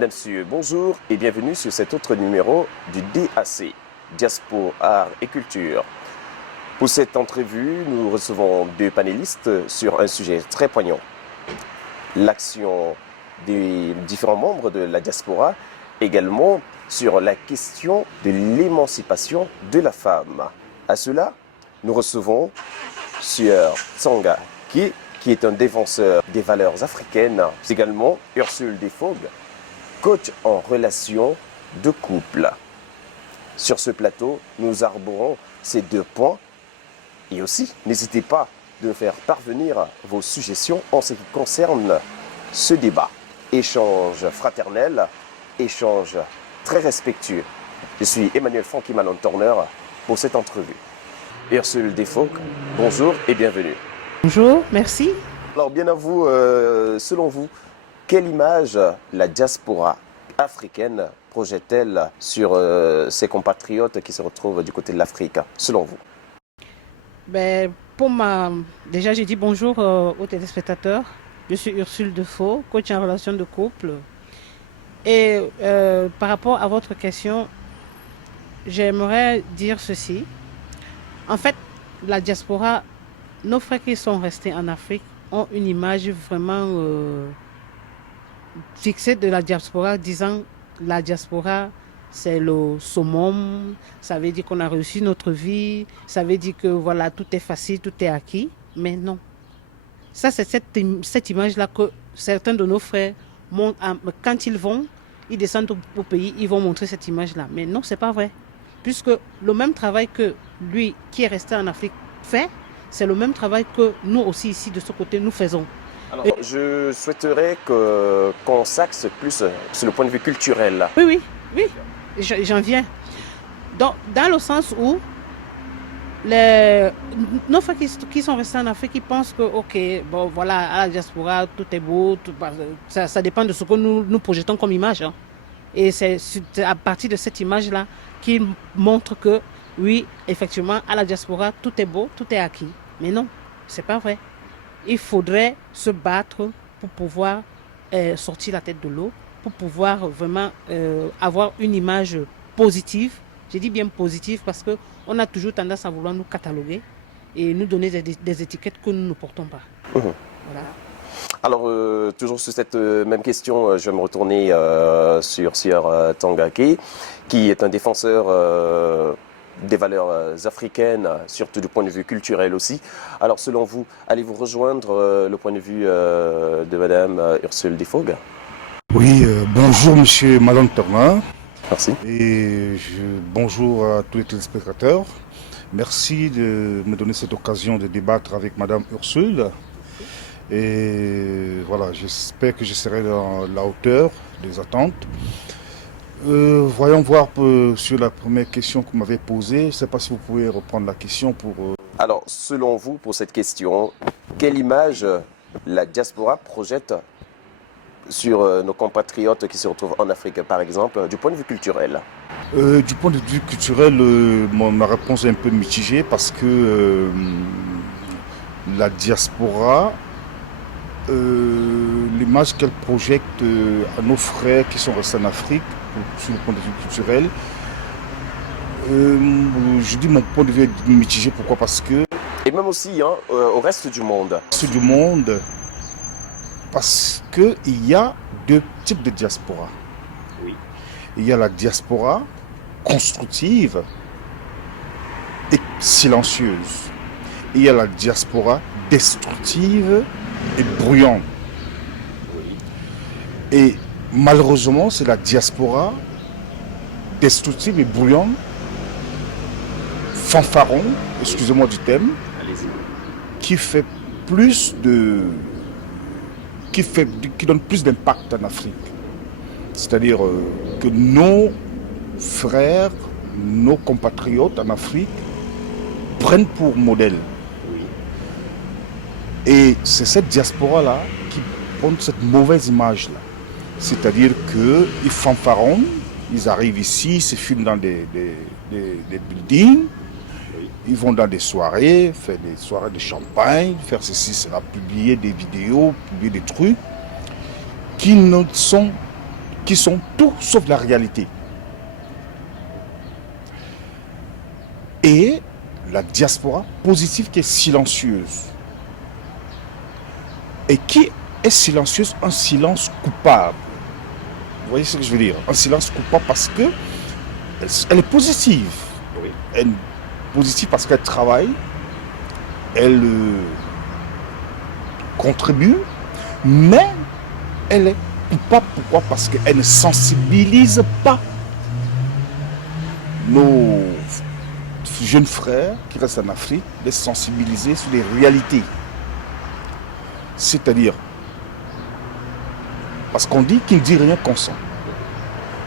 Madame, Monsieur, bonjour et bienvenue sur cet autre numéro du DAC, Diaspora, Art et Culture. Pour cette entrevue, nous recevons deux panélistes sur un sujet très poignant. L'action des différents membres de la diaspora, également sur la question de l'émancipation de la femme. À cela, nous recevons Sieur Tsanga, qui est un défenseur des valeurs africaines, également Ursule Defog, coach en relations de couple. Sur ce plateau, nous arborons ces deux points et aussi, n'hésitez pas de faire parvenir vos suggestions en ce qui concerne ce débat. Échange fraternel, échange très respectueux. Je suis Emmanuel Francky Malone Turner pour cette entrevue. Ursule Defog, bonjour et bienvenue. Bonjour, merci. Alors bien à vous, selon vous, quelle image la diaspora africaine projette-t-elle sur ses compatriotes qui se retrouvent du côté de l'Afrique, selon vous? Déjà, j'ai dit bonjour aux téléspectateurs. Je suis Ursule Defog, coach en relations de couple. Et par rapport à votre question, j'aimerais dire ceci. En fait, la diaspora, nos frères qui sont restés en Afrique ont une image vraiment fixée de la diaspora, disant la diaspora, c'est le summum, ça veut dire qu'on a réussi notre vie, ça veut dire que voilà, tout est facile, tout est acquis. Mais non. Ça, c'est cette image-là que certains de nos frères montrent. Quand ils descendent au pays, ils vont montrer cette image-là. Mais non, c'est pas vrai. Puisque le même travail que lui, qui est resté en Afrique, fait, c'est le même travail que nous aussi, ici, de ce côté, nous faisons. Alors, je souhaiterais qu'on s'axe plus sur le point de vue culturel. Oui, j'en viens. Donc, dans le sens où nos frères qui sont restés en Afrique, ils pensent que, ok, bon, voilà, à la diaspora, tout est beau, ça dépend de ce que nous projetons comme image. Hein. Et c'est à partir de cette image-là qu'ils montrent que, oui, effectivement, à la diaspora, tout est beau, tout est acquis. Mais non, c'est pas vrai. Il faudrait se battre pour pouvoir sortir la tête de l'eau, pour pouvoir vraiment avoir une image positive. J'ai dit bien positive parce qu'on a toujours tendance à vouloir nous cataloguer et nous donner des étiquettes que nous ne portons pas. Voilà. Alors, toujours sur cette même question, je vais me retourner sur Sieur Tsanga, qui est un défenseur des valeurs africaines, surtout du point de vue culturel aussi. Alors, selon vous, allez-vous rejoindre le point de vue de Madame Ursule Defog? Oui, bonjour Monsieur Malone Turner. Merci. Et bonjour à tous les téléspectateurs. Merci de me donner cette occasion de débattre avec Madame Ursule. Et voilà, j'espère que je serai dans la hauteur des attentes. Voyons voir sur la première question que vous m'avez posée. Je ne sais pas si vous pouvez reprendre la question pour... Alors, selon vous, pour cette question, quelle image la diaspora projette sur nos compatriotes qui se retrouvent en Afrique, par exemple, du point de vue culturel? Du point de vue culturel, ma réponse est un peu mitigée parce que la diaspora, l'image qu'elle projette à nos frères qui sont restés en Afrique, sur le point de vue culturel, je dis mon point de vue est mitigé. Pourquoi? Parce que... Et même aussi au reste du monde. Au reste du monde, parce qu'il y a deux types de diaspora. Oui. Il y a la diaspora constructive et silencieuse. Il y a la diaspora destructive et bruyante. Oui. Et malheureusement, c'est la diaspora destructive et bruyante, fanfaron, excusez-moi du thème, qui fait plus de... qui donne plus d'impact en Afrique. C'est-à-dire que nos frères, nos compatriotes en Afrique prennent pour modèle. Et c'est cette diaspora-là qui prend cette mauvaise image-là. C'est-à-dire qu'ils fanfaronnent, ils arrivent ici, ils se filment dans des buildings, ils vont dans des soirées, faire des soirées de champagne, faire ceci, cela, publier des vidéos, publier des trucs qui ne sont qui sont tout sauf la réalité. Et la diaspora positive qui est silencieuse. Et qui est silencieuse? Un silence coupable. Vous voyez ce que je veux dire? Un silence coupable parce que elle est positive. Oui. Elle est positive parce qu'elle travaille, elle contribue, mais elle est coupable. Pourquoi? Parce qu'elle ne sensibilise pas nos jeunes frères qui restent en Afrique, les sensibiliser sur les réalités. C'est-à-dire, parce qu'on dit qu'il ne dit rien consent.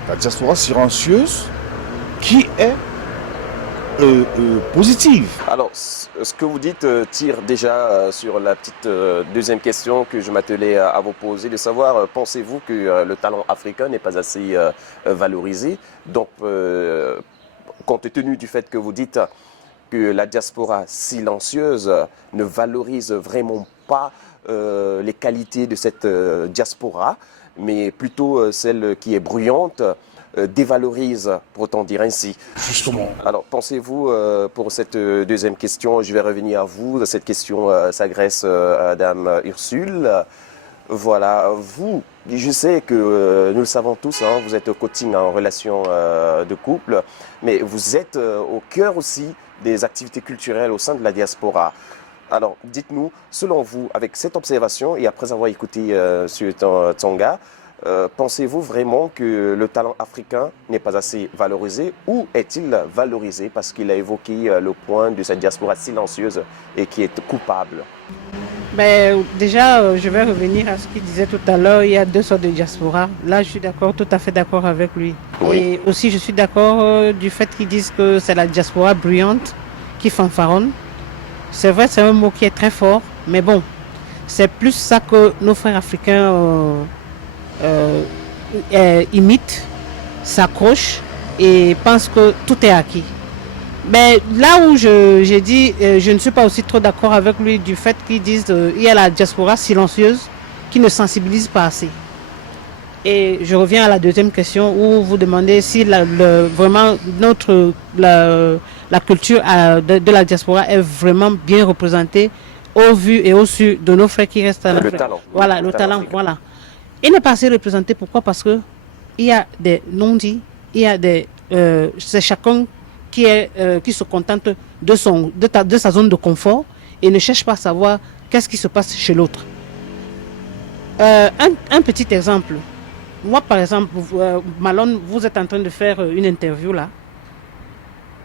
La diaspora silencieuse qui est positive. Alors, ce que vous dites tire déjà sur la petite deuxième question que je m'attelais à vous poser, de savoir, pensez-vous que le talent africain n'est pas assez valorisé? Donc, compte tenu du fait que vous dites que la diaspora silencieuse ne valorise vraiment pas les qualités de cette diaspora, mais plutôt celle qui est bruyante, dévalorise, pour autant dire ainsi. Justement. Alors, pensez-vous, pour cette deuxième question, je vais revenir à vous, cette question s'adresse à Dame Ursule. Voilà, vous, je sais que nous le savons tous, hein, vous êtes au coaching en relation de couple, mais vous êtes au cœur aussi des activités culturelles au sein de la diaspora. Alors, dites-nous, selon vous, avec cette observation et après avoir écouté M. Tsonga, pensez-vous vraiment que le talent africain n'est pas assez valorisé ou est-il valorisé parce qu'il a évoqué le point de cette diaspora silencieuse et qui est coupable? Ben, déjà, je vais revenir à ce qu'il disait tout à l'heure. Il y a deux sortes de diaspora. Là, je suis d'accord, tout à fait d'accord avec lui. Oui. Et aussi, je suis d'accord du fait qu'ils disent que c'est la diaspora bruyante qui fanfaronne. C'est vrai, c'est un mot qui est très fort, mais bon, c'est plus ça que nos frères africains imitent, s'accrochent et pensent que tout est acquis. Mais là où j'ai dit, je ne suis pas aussi trop d'accord avec lui du fait qu'ils disent qu'il y a la diaspora silencieuse qui ne sensibilise pas assez. Et je reviens à la deuxième question où vous demandez si vraiment la culture de la diaspora est vraiment bien représentée au vu et au su de nos frères qui restent en Afrique. Le talent. Voilà, le talent, voilà. Il n'est pas assez représenté. Pourquoi? Parce que il y a des non-dits, il y a des... c'est chacun qui se contente de sa zone de confort et ne cherche pas à savoir qu'est-ce qui se passe chez l'autre. Un petit exemple. Moi, par exemple, Malone, vous êtes en train de faire une interview là.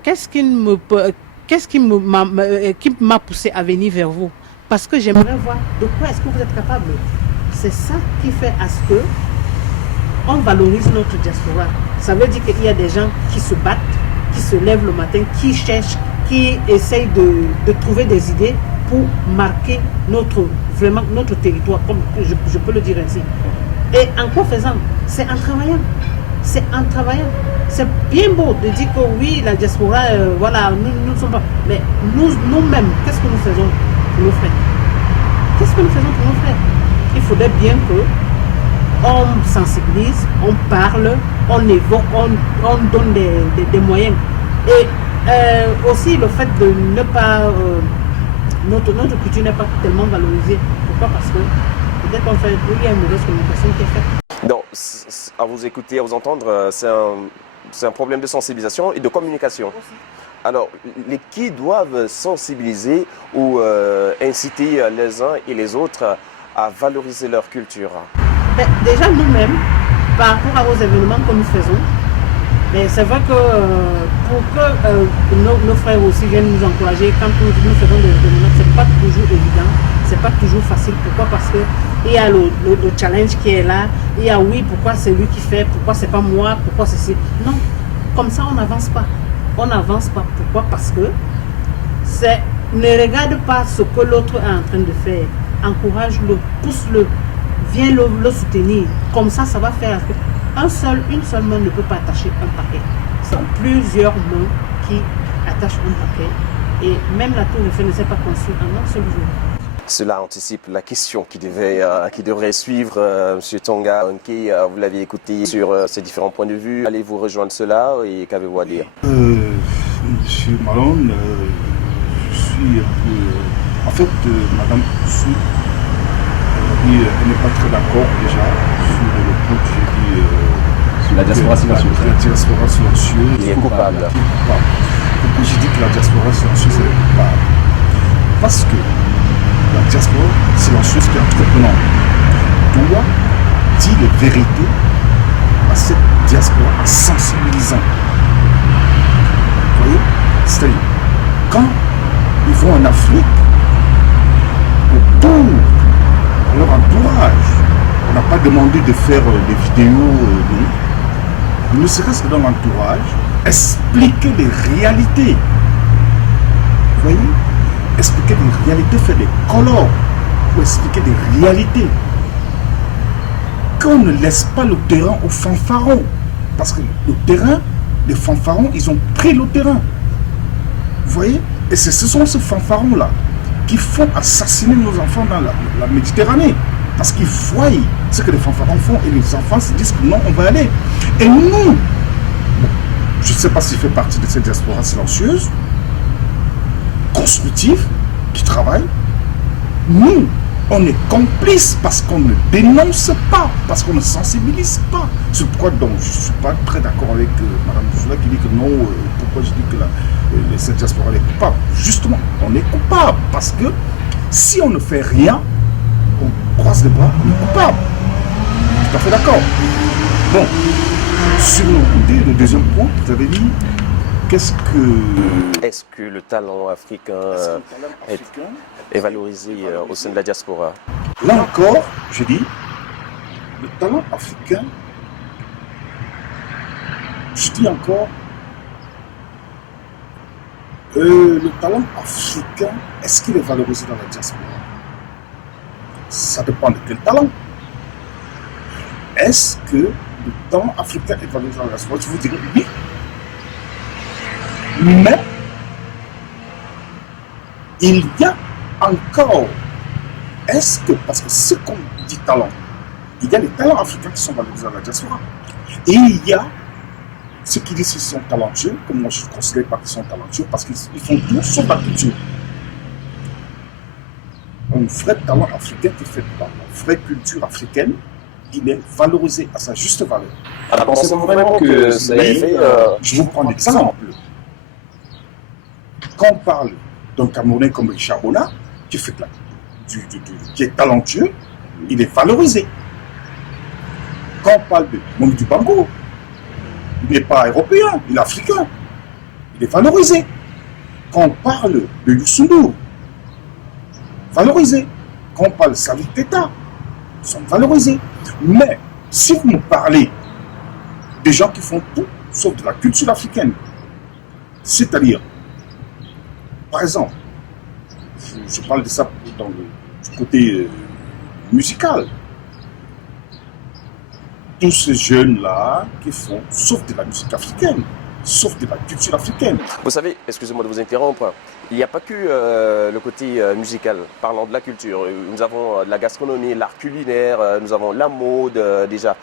Qu'est-ce qui m'a poussé à venir vers vous? Parce que j'aimerais voir de quoi est-ce que vous êtes capable. C'est ça qui fait à ce que on valorise notre diaspora. Ça veut dire qu'il y a des gens qui se battent, qui se lèvent le matin, qui cherchent, qui essayent de trouver des idées pour marquer notre territoire, comme je peux le dire ainsi. Et en quoi faisant? C'est en travaillant. C'est en travaillant. C'est bien beau de dire que oui, la diaspora, voilà, nous ne sommes pas. Mais nous-mêmes, qu'est-ce que nous faisons pour nos frères? Qu'est-ce que nous faisons pour nos frères? Il faudrait bien que on sensibilise, on parle, on évoque, on donne des moyens. Et aussi le fait de ne pas... notre culture n'est pas tellement valorisée. Pourquoi? Parce que peut-être qu'on fait... Il y a une mauvaise communication qui est faite. Donc, à vous écouter, à vous entendre, c'est un problème de sensibilisation et de communication. Aussi. Alors, qui doivent sensibiliser ou inciter les uns et les autres à valoriser leur culture? Ben, déjà nous-mêmes, par rapport aux événements que nous faisons, c'est vrai que pour que nos frères aussi viennent nous encourager quand nous faisons des événements, ce n'est pas toujours évident, c'est pas toujours facile. Pourquoi? Parce qu'il y a le challenge qui est là, il y a oui, pourquoi c'est lui qui fait, pourquoi c'est pas moi, pourquoi c'est ci. Non, comme ça on n'avance pas. On n'avance pas. Pourquoi? Parce que ne regarde pas ce que l'autre est en train de faire. Encourage-le, pousse-le, viens le soutenir. Comme ça, ça va faire. Une seule main ne peut pas attacher un paquet. C'est plusieurs mains qui attachent un paquet. Et même la tour Eiffel ne s'est pas construite en un seul jour. Cela anticipe la question qui devrait suivre. Monsieur Tonga, vous l'avez écouté sur ces différents points de vue. Allez-vous rejoindre cela et qu'avez-vous à dire? Monsieur Malone, je suis un peu... En fait, Madame Poussou, elle n'est pas très d'accord déjà sur le point que j'ai dit... sur la diaspora silencieuse. La diaspora silencieuse. Il est coupable. Pourquoi j'ai dit que la diaspora silencieuse est coupable? Parce que la diaspora silencieuse qui est entreprenante doit dire les vérités à cette diaspora en sensibilisant. Vous voyez? C'est-à-dire, quand ils vont en Afrique, autour de leur entourage, on n'a pas demandé de faire des vidéos, non. Ne serait-ce que dans l'entourage, expliquer les réalités. Vous voyez? Expliquer des réalités, faire des colloques pour expliquer des réalités. Qu'on ne laisse pas le terrain aux fanfarons. Parce que le terrain, les fanfarons, ils ont pris le terrain. Vous voyez? Et ce sont ces fanfarons-là qui font assassiner nos enfants dans la Méditerranée. Parce qu'ils voient ce que les fanfarons font et les enfants se disent que non, on va aller. Et nous, bon, je ne sais pas s'il fait partie de cette diaspora silencieuse, constructive, qui travaille. Nous, on est complices parce qu'on ne dénonce pas, parce qu'on ne sensibilise pas. C'est pourquoi donc, je ne suis pas très d'accord avec Mme Boussoula qui dit que non, pourquoi je dis que cette diaspora est coupable. Justement, on est coupable parce que si on ne fait rien, on croise les bras, on est coupable. Tout à fait d'accord. Bon, sur le deuxième point, vous avez dit, est-ce que le talent africain est valorisé au sein de la diaspora? Là encore, je dis, le talent africain, je dis encore, le talent africain, est-ce qu'il est valorisé dans la diaspora? Ça dépend de quel talent. Est-ce que le talent africain est valorisé dans la diaspora? Je vous dirais oui. Mais il y a encore, est-ce que, parce que ce qu'on dit talent, il y a les talents africains qui sont valorisés dans la diaspora. Et il y a ceux qui disent qu'ils sont talentueux, comme moi je ne considère pas qu'ils sont talentueux, parce qu'ils font tout sur la culture. Un vrai talent africain qui fait par la vraie culture africaine, il est valorisé à sa juste valeur. Alors, pensez-vous vraiment que ça ait fait... Je vous prends l'exemple. Quand on parle d'un Camerounais comme Richard Bona, qui est talentueux, il est valorisé. Quand on parle de Mamadou Bango, il n'est pas européen, il est africain. Il est valorisé. Quand on parle de Youssou N'Dour, valorisé. Quand on parle de Salif Keita, ils sont valorisés. Mais si vous me parlez des gens qui font tout sauf de la culture africaine, c'est-à-dire, par exemple, je parle de ça du côté musical. Tous ces jeunes-là qui font sauf de la musique africaine, sauf de la culture africaine. Vous savez, excusez-moi de vous interrompre, il n'y a pas que le côté musical, parlant de la culture. Nous avons de la gastronomie, l'art culinaire, nous avons la mode, déjà,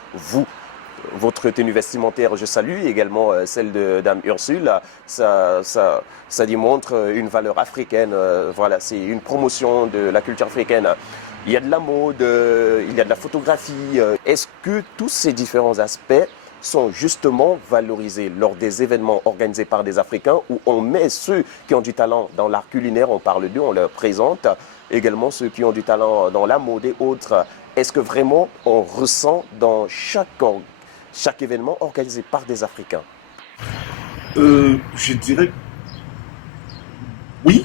votre tenue vestimentaire, je salue, également celle de Dame Ursule, ça démontre une valeur africaine, voilà, c'est une promotion de la culture africaine. Il y a de la mode, il y a de la photographie. Est-ce que tous ces différents aspects sont justement valorisés lors des événements organisés par des Africains où on met ceux qui ont du talent dans l'art culinaire, on parle d'eux, on leur présente, également ceux qui ont du talent dans la mode et autres. Est-ce que vraiment on ressent dans chaque événement organisé par des Africains? Je dirais oui,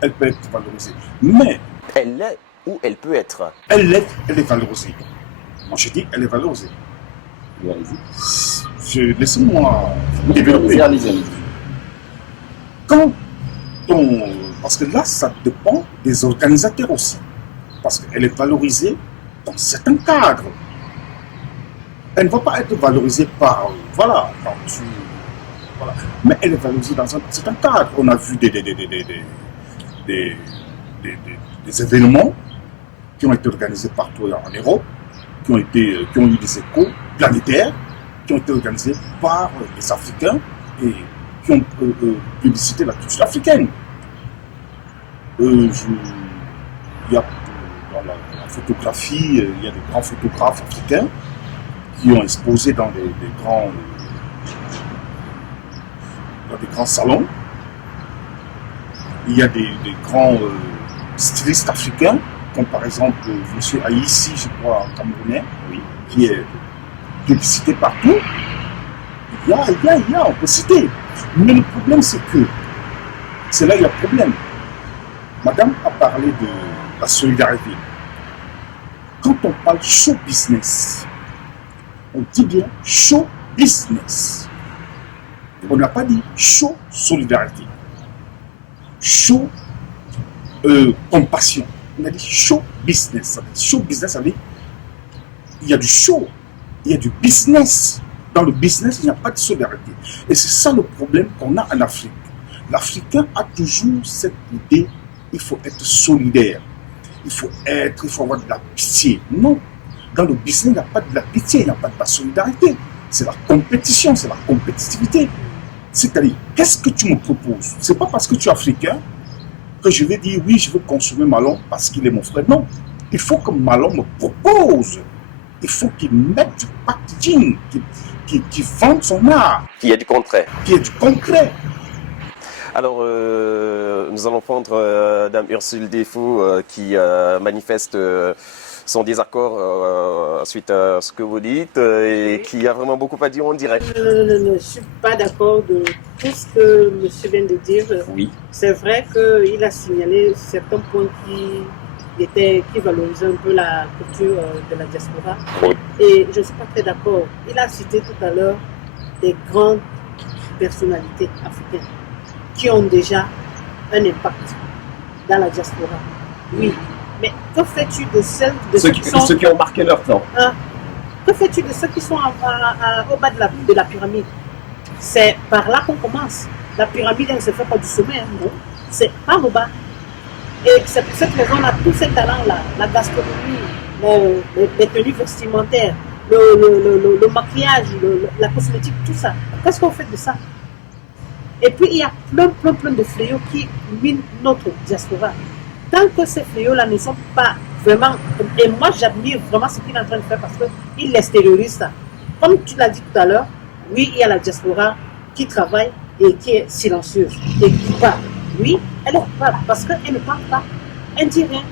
elle peut être valorisée, mais elle l'est ou elle peut être? Elle est valorisée. Moi je dis elle est valorisée. Laissez-moi développer. Parce que là, ça dépend des organisateurs aussi. Parce qu'elle est valorisée dans certains cadres. Elle ne va pas être valorisée par, voilà. Mais elle est valorisée dans un certain cadre. On a vu des, des événements qui ont été organisés partout en Europe, qui ont eu des échos planétaires, qui ont été organisés par les Africains et qui ont publicité la culture africaine. Il y a dans la photographie, il y a des grands photographes africains qui ont exposé dans des grands salons. Il y a des grands stylistes africains, comme par exemple M. Aïssi, je crois, en Camerounais, oui, qui est publicité partout. Il y a, on peut citer. Mais le problème, c'est que, c'est là qu'il y a problème. Madame a parlé de la solidarité. Quand on parle show business, on dit bien show business. On n'a pas dit show solidarité. Show compassion. On a dit show business. Show business, ça veut dire il y a du show, il y a du business. Dans le business, il n'y a pas de solidarité. Et c'est ça le problème qu'on a en Afrique. L'Africain a toujours cette idée, il faut être solidaire. Il faut avoir de la pitié. Non. Dans le business, il n'y a pas de la pitié, il n'y a pas de la solidarité. C'est la compétition, c'est la compétitivité. C'est-à-dire, qu'est-ce que tu me proposes? C'est pas parce que tu es africain que je vais dire oui, je veux consommer Malon parce qu'il est mon frère. Non. Il faut que Malon me propose. Il faut qu'il mette du packaging, qu'il vende son art. Qu'il y ait du concret. Qu'il y ait du concret. Alors, nous allons prendre Dame Ursule Defou qui manifeste son désaccord suite à ce que vous dites et qui a vraiment beaucoup à dire en direct. Non, je ne suis pas d'accord de tout ce que monsieur vient de dire. Oui. C'est vrai qu'il a signalé certains points qui valorisaient un peu la culture de la diaspora. Oui. Et je ne suis pas très d'accord. Il a cité tout à l'heure des grandes personnalités africaines qui ont déjà un impact dans la diaspora. Oui. Mais que fais-tu de ceux qui ont marqué leur temps? Que fais-tu de ceux qui sont au bas de la pyramide? C'est par là qu'on commence. La pyramide, elle ne se fait pas du sommet, non. C'est par le bas. Et c'est pour cette raison-là, tous ces talents-là, la gastronomie, les tenues vestimentaires, le maquillage, la cosmétique, tout ça. Qu'est-ce qu'on fait de ça? Et puis, il y a plein de fléaux qui minent notre diaspora. Tant que ces fléaux-là ne sont pas vraiment... Et moi, j'admire vraiment ce qu'il est en train de faire parce qu'il l'extériorise ça. Comme tu l'as dit tout à l'heure, oui, il y a la diaspora qui travaille et qui est silencieuse et qui parle. Oui, elle est coupable parce qu'elle ne parle pas, elle ne dit rien.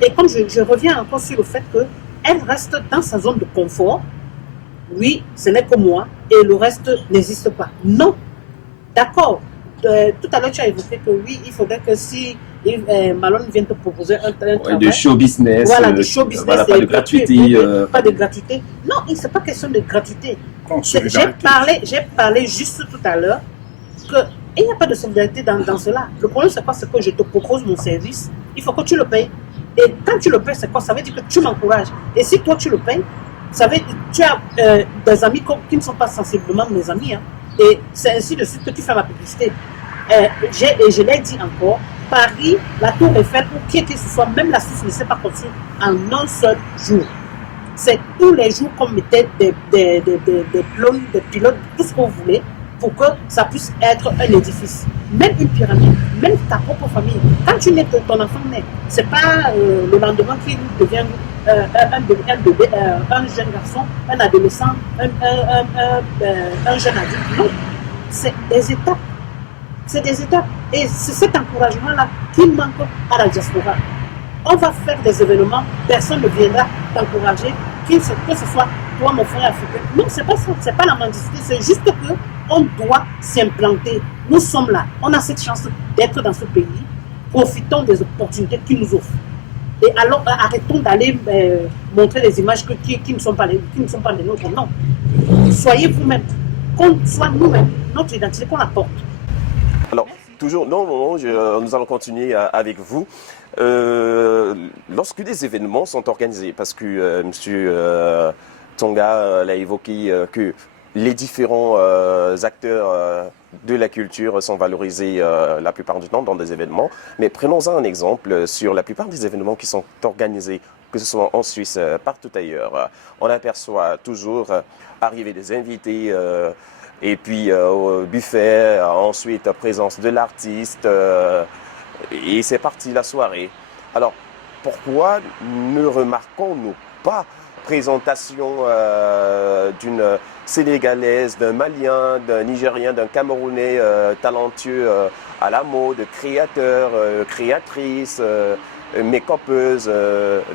Et comme je reviens encore sur le fait qu'elle reste dans sa zone de confort, oui, ce n'est que moi, et le reste n'existe pas. Non, d'accord. Tout à l'heure, tu as évoqué que oui, il faudrait que si Malone vient te proposer un travail... de show business. Voilà, de show business. Voilà, pas de gratuité. Pas de gratuité. Non, il n'est pas question de gratuité. J'ai parlé juste tout à l'heure qu'il n'y a pas de solidarité dans cela. Le problème, c'est quoi? C'est que je te propose mon service, il faut que tu le payes. Et quand tu le payes, c'est quoi? Ça veut dire que tu m'encourages. Et si toi, tu le payes, ça veut dire que tu as des amis qui ne sont pas sensiblement mes amis. Hein. Et c'est ainsi de suite que tu fais ma publicité. Et je l'ai dit encore, Paris, la Tour Eiffel, ou qui que ce soit, même la Suisse ne s'est pas construite en un seul jour. C'est tous les jours qu'on mettait des plombs, des pilotes, tout ce qu'on voulait, pour que ça puisse être un édifice. Même une pyramide, même ta propre famille. Quand tu nais, ton enfant naît, c'est pas le lendemain qu'il devient un jeune garçon, un adolescent, un jeune adulte. Non, c'est des étapes. C'est des étapes. Et c'est cet encouragement-là qui manque à la diaspora. On va faire des événements, personne ne viendra t'encourager, que ce soit toi, mon frère africain. Non, c'est pas ça, c'est pas la mendicité, c'est juste qu'on doit s'implanter. Nous sommes là, on a cette chance d'être dans ce pays, profitons des opportunités qu'il nous offre. Et alors, arrêtons d'aller montrer des images qui ne sont pas les nôtres. Non. Soyez vous-même, qu'on soit nous-mêmes, notre identité qu'on apporte. Alors, toujours, non, nous allons continuer avec vous. Lorsque des événements sont organisés, parce que M. Tonga l'a évoqué, que les différents acteurs de la culture sont valorisés la plupart du temps dans des événements. Mais prenons un exemple sur la plupart des événements qui sont organisés, que ce soit en Suisse, partout ailleurs. On aperçoit toujours arriver des invités et puis au buffet, ensuite présence de l'artiste et c'est parti la soirée. Alors pourquoi ne remarquons-nous pas présentation d'une Sénégalaise, d'un Malien, d'un Nigérien, d'un Camerounais talentueux à la mode, créateurs, créatrices, make-upeuses,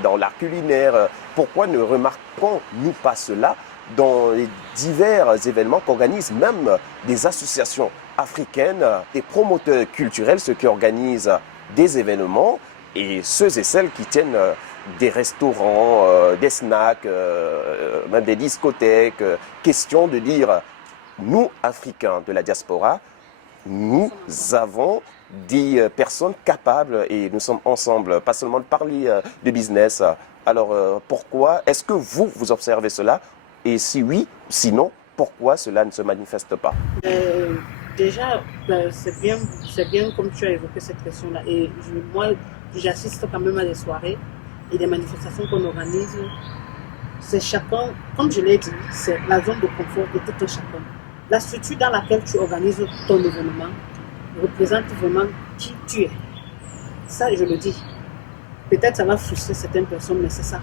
dans l'art culinaire. Pourquoi ne remarquons-nous pas cela dans les divers événements qu'organisent même des associations africaines, des promoteurs culturels, ceux qui organisent des événements et ceux et celles qui tiennent des restaurants, des snacks, même des discothèques. Question de dire, nous, Africains de la diaspora, nous avons des personnes capables et nous sommes ensemble, pas seulement de parler de business. Alors pourquoi est-ce que vous observez cela? Et si oui, sinon, pourquoi cela ne se manifeste pas? Déjà, c'est bien comme tu as évoqué cette question-là. Et moi, j'assiste quand même à des soirées et des manifestations qu'on organise. C'est chacun, comme je l'ai dit, c'est la zone de confort de tout un chacun. La structure dans laquelle tu organises ton événement représente vraiment qui tu es. Ça, je le dis. Peut-être ça va frustrer certaines personnes, mais c'est ça.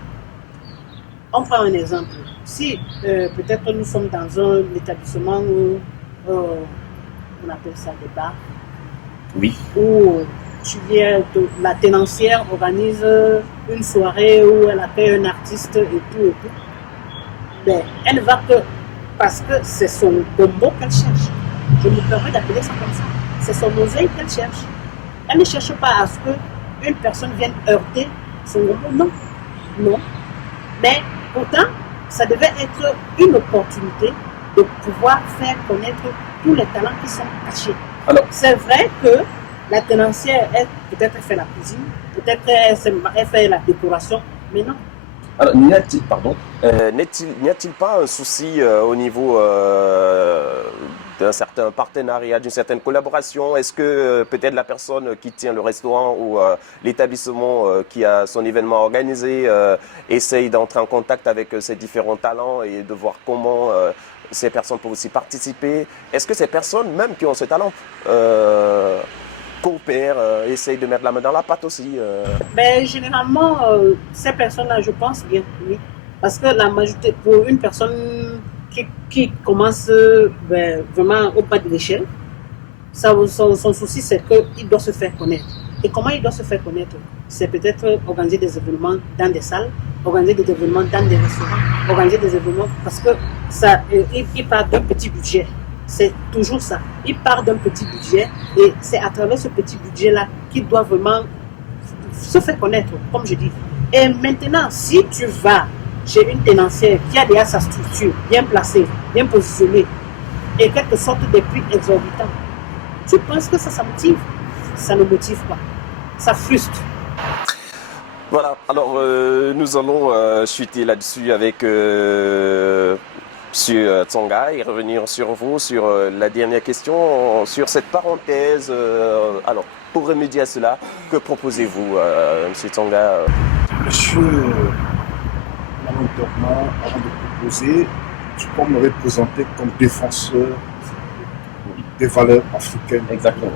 On prend un exemple. Si peut-être nous sommes dans un établissement où on appelle ça des bars, Oui. où la tenancière organise une soirée où elle appelle un artiste et tout. Mais elle va que parce que c'est son combo qu'elle cherche. Je me permets d'appeler ça comme ça. C'est son oseille qu'elle cherche. Elle ne cherche pas à ce qu'une personne vienne heurter son combo. Non. Non. Mais pourtant, ça devait être une opportunité de pouvoir faire connaître tous les talents qui sont cachés. Alors, c'est vrai que la tenancière, peut-être elle fait la cuisine, peut-être elle fait la décoration, mais non. Alors, n'y a-t-il pas un souci au niveau d'un certain partenariat, d'une certaine collaboration? Est-ce que peut-être la personne qui tient le restaurant ou l'établissement qui a son événement organisé essaye d'entrer en contact avec ces différents talents et de voir comment ces personnes peuvent aussi participer? Est-ce que ces personnes, même qui ont ce talent, coopèrent, essayent de mettre la main dans la pâte aussi? Ben, généralement, ces personnes-là, je pense bien, oui. Parce que la majorité, pour une personne qui commence vraiment au bas de l'échelle, son souci, c'est qu'il doit se faire connaître. Et comment il doit se faire connaître? C'est peut-être organiser des événements dans des salles, organiser des événements dans des restaurants, organiser des événements parce que il part d'un petit budget. C'est toujours ça. Il part d'un petit budget et c'est à travers ce petit budget-là qu'il doit vraiment se faire connaître, comme je dis. Et maintenant, si tu vas chez une tenancière qui a déjà sa structure bien placée, bien positionnée et quelque sorte de prix exorbitants, tu penses que ça motive? Ça ne motive pas. Ça frustre. Voilà, alors nous allons chuter là-dessus avec Monsieur Tsonga et revenir sur vous, sur la dernière question, sur cette parenthèse. Alors, pour remédier à cela, que proposez-vous, Monsieur Tsonga? Monsieur Lamont-Dormant, avant de proposer, je peux me représenter comme défenseur des valeurs africaines. Exactement.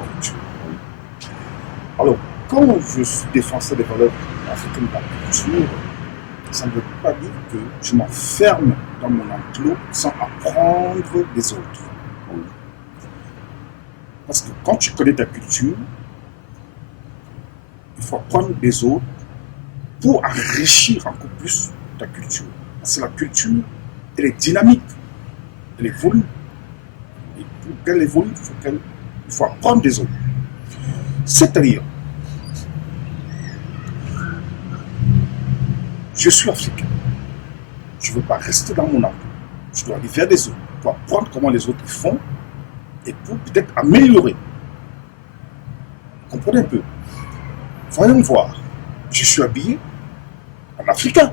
Alors, quand je suis défenseur des valeurs africaines de la culture, ça ne veut pas dire que je m'enferme dans mon enclos sans apprendre des autres. Parce que quand tu connais ta culture, il faut apprendre des autres pour enrichir encore plus ta culture. Parce que la culture, elle est dynamique, elle évolue. Et pour qu'elle évolue, il faut apprendre des autres. C'est-à-dire, je suis africain. Je ne veux pas rester dans mon enclos. Je dois aller vers des autres pour apprendre comment les autres font et pour peut-être améliorer. Vous comprenez un peu? Voyons voir. Je suis habillé en africain.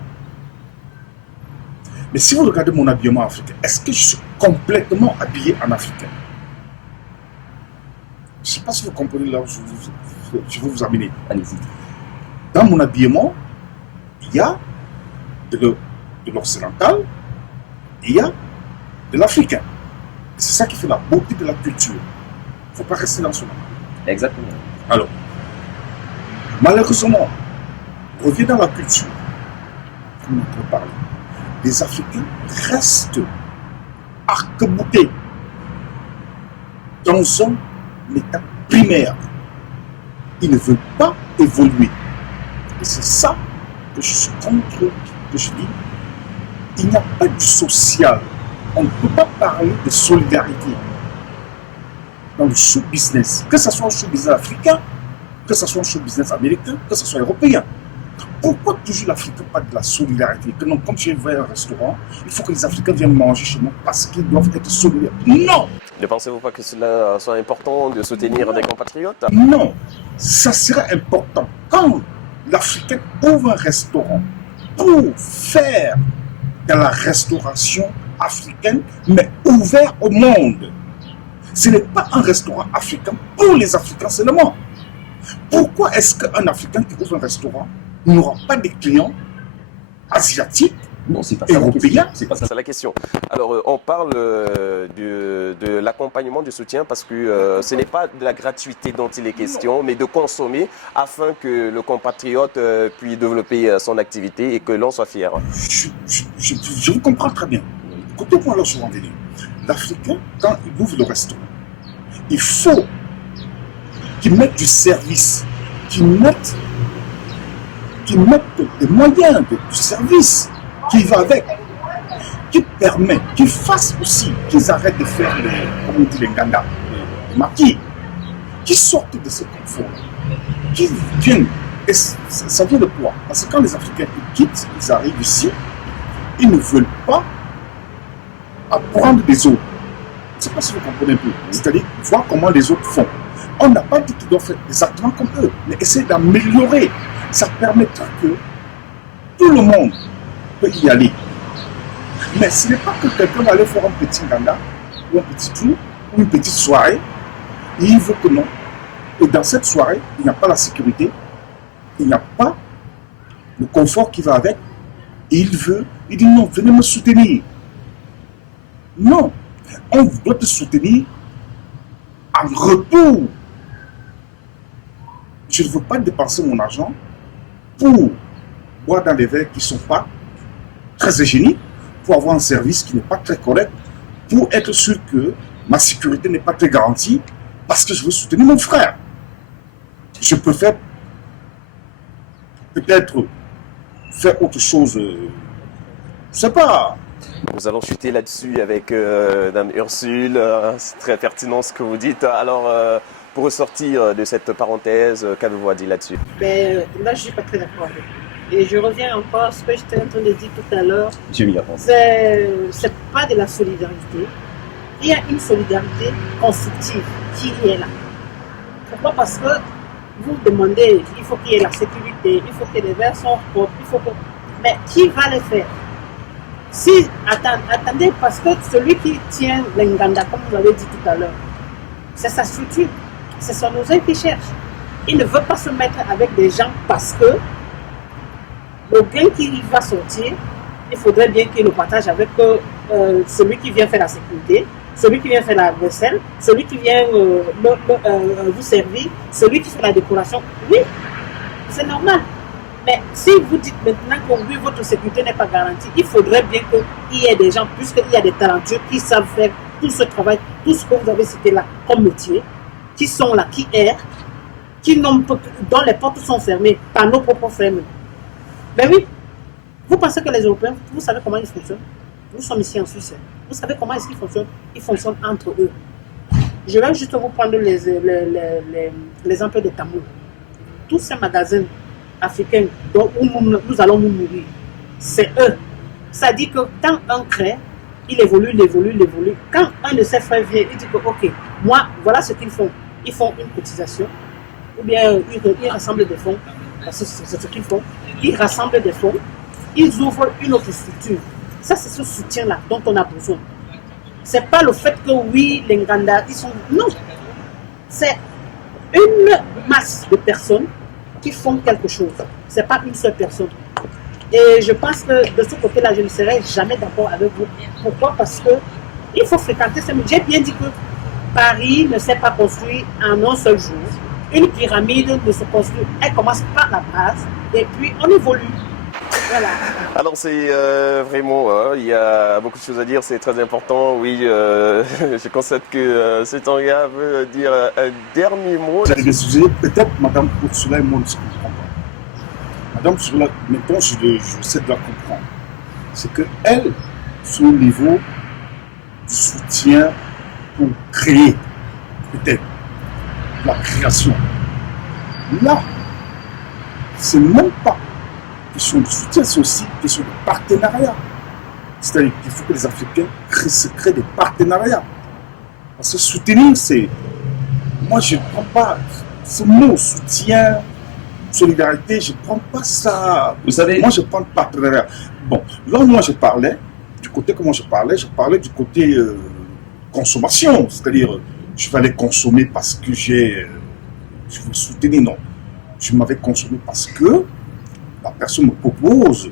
Mais si vous regardez mon habillement africain, est-ce que je suis complètement habillé en africain? Je ne sais pas si vous comprenez là où je veux vous amener. Allez-y. Dans mon habillement, il y a de l'occidental, et il y a de l'africain. C'est ça qui fait la beauté de la culture. Il ne faut pas rester dans ce moment. Exactement. Alors, malheureusement, on revient dans la culture, comme on peut parler. Les Africains restent arc-boutés dans un état primaire. Ils ne veulent pas évoluer. Et c'est ça que je suis contre, que je dis. Il n'y a pas du social. On ne peut pas parler de solidarité dans le show business, que ce soit un show business africain, que ce soit un show business américain, que ce soit européen. Pourquoi toujours l'Africain parle de la solidarité? Que non, comme je vais à un restaurant, il faut que les Africains viennent manger chez moi parce qu'ils doivent être solidaires. Non! Ne pensez-vous pas que cela soit important de soutenir des compatriotes? Non! Ça serait important. Quand l'Africain ouvre un restaurant pour faire de la restauration africaine, mais ouvert au monde. Ce n'est pas un restaurant africain pour les Africains seulement. Pourquoi est-ce qu'un Africain qui ouvre un restaurant n'aura pas de clients asiatiques, Non, c'est pas ça la européens? question. C'est pas ça. C'est la question. Alors, on parle de l'accompagnement, du soutien, parce que ce n'est pas de la gratuité dont il est question, mais de consommer afin que le compatriote puisse développer son activité et que l'on soit fier. Je vous comprends très bien. Écoutez-moi alors sur venir. L'Africain, quand il ouvre le restaurant, il faut qu'il mette du service, qu'il mette des moyens du service qui va avec, qui permet, qui fasse aussi qu'ils arrêtent de faire les ganda, les maquis, qui sortent de ce confort, qui viennent, et ça vient de quoi? Parce que quand les Africains ils quittent, ils arrivent ici, ils ne veulent pas apprendre des autres. Je ne sais pas si vous comprenez un peu. C'est-à-dire voir comment les autres font. On n'a pas dit qu'ils doivent faire exactement comme eux, mais essayer d'améliorer. Ça permettra que tout le monde peut y aller. Mais ce n'est pas que quelqu'un va aller faire un petit ganda, ou un petit tour, ou une petite soirée, et il veut que non. Et dans cette soirée, il n'y a pas la sécurité, il n'y a pas le confort qui va avec, et il dit non, venez me soutenir. Non, on doit te soutenir en retour. Je ne veux pas dépenser mon argent pour boire dans des verres qui ne sont pas très hygiéniques, pour avoir un service qui n'est pas très correct, pour être sûr que ma sécurité n'est pas très garantie, parce que je veux soutenir mon frère. Je préfère peut-être faire autre chose, je ne sais pas. Nous allons chuter là-dessus avec Dame Ursule. C'est très pertinent ce que vous dites. Alors, pour ressortir de cette parenthèse, qu'avez-vous à dire là-dessus? Ben, là, je ne suis pas très d'accord avec vous. Et je reviens encore à ce que j'étais en train de dire tout à l'heure. J'ai mis la pense. C'est pas de la solidarité. Il y a une solidarité constructive qui est là. Pourquoi? Parce que vous demandez, il faut qu'il y ait la sécurité, il faut que les verres soient propres, il faut que... Mais qui va les faire? Si, attendez, parce que celui qui tient l'Nganda, comme vous l'avez dit tout à l'heure, c'est sa structure, c'est son oseille qui cherche. Il ne veut pas se mettre avec des gens parce que le gain qui va sortir, il faudrait bien qu'il le partage avec celui qui vient faire la sécurité, celui qui vient faire la vaisselle, celui qui vient vous servir, celui qui fait la décoration. Oui, c'est normal. Mais si vous dites maintenant que oui, votre sécurité n'est pas garantie, il faudrait bien qu'il y ait des gens, puisqu'il y a des talentueux qui savent faire tout ce travail, tout ce que vous avez cité là comme métier, qui sont là, qui errent, dont les portes sont fermées par nos propres fermes. Ben oui, vous pensez que les Européens, vous savez comment ils fonctionnent? Nous sommes ici en Suisse. Vous savez comment est-ce qu'ils fonctionnent? Ils fonctionnent entre eux. Je vais juste vous prendre l'exemple de Tamoul. Tous ces magasins africains où nous allons nous nourrir, c'est eux. Ça dit que quand un crée, il évolue. Quand un de ses frères vient, il dit que ok, moi, voilà ce qu'ils font. Ils font une cotisation, ou bien ils rassemblent des fonds, parce que c'est ce qu'ils font. Ils rassemblent des fonds, ils ouvrent une autre structure. Ça, c'est ce soutien-là dont on a besoin. C'est pas le fait que oui, les Nganda, ils sont... Non. C'est une masse de personnes qui font quelque chose. C'est pas une seule personne. Et je pense que de ce côté-là, je ne serai jamais d'accord avec vous. Pourquoi? Parce que il faut fréquenter ce milieu. J'ai bien dit que Paris ne s'est pas construit en un seul jour. Une pyramide ne se construit. Elle commence par la base et puis on évolue. Voilà. Alors c'est vraiment, il y a beaucoup de choses à dire, c'est très important. Oui, je constate que ce Tonga veut dire un dernier mot. Vous avez des sujets, peut-être Madame Ursula et moi ne se comprend pas. Madame Ursula, maintenant je sais de la comprendre. C'est qu'elle, son niveau de soutien pour créer, peut-être, la création. Là, c'est même pas question de soutien, c'est aussi question de partenariat. C'est-à-dire qu'il faut que les Africains se créent des partenariats. Parce que soutenir, c'est... Moi, je ne prends pas ce mot soutien, solidarité, je ne prends pas ça. Vous savez, Moi, je prends partenariat. Bon, là, moi, je parlais, du côté comment je parlais du côté consommation. C'est-à-dire, je vais aller consommer parce que je veux soutenir, non. Je m'avais consommé parce que la personne me propose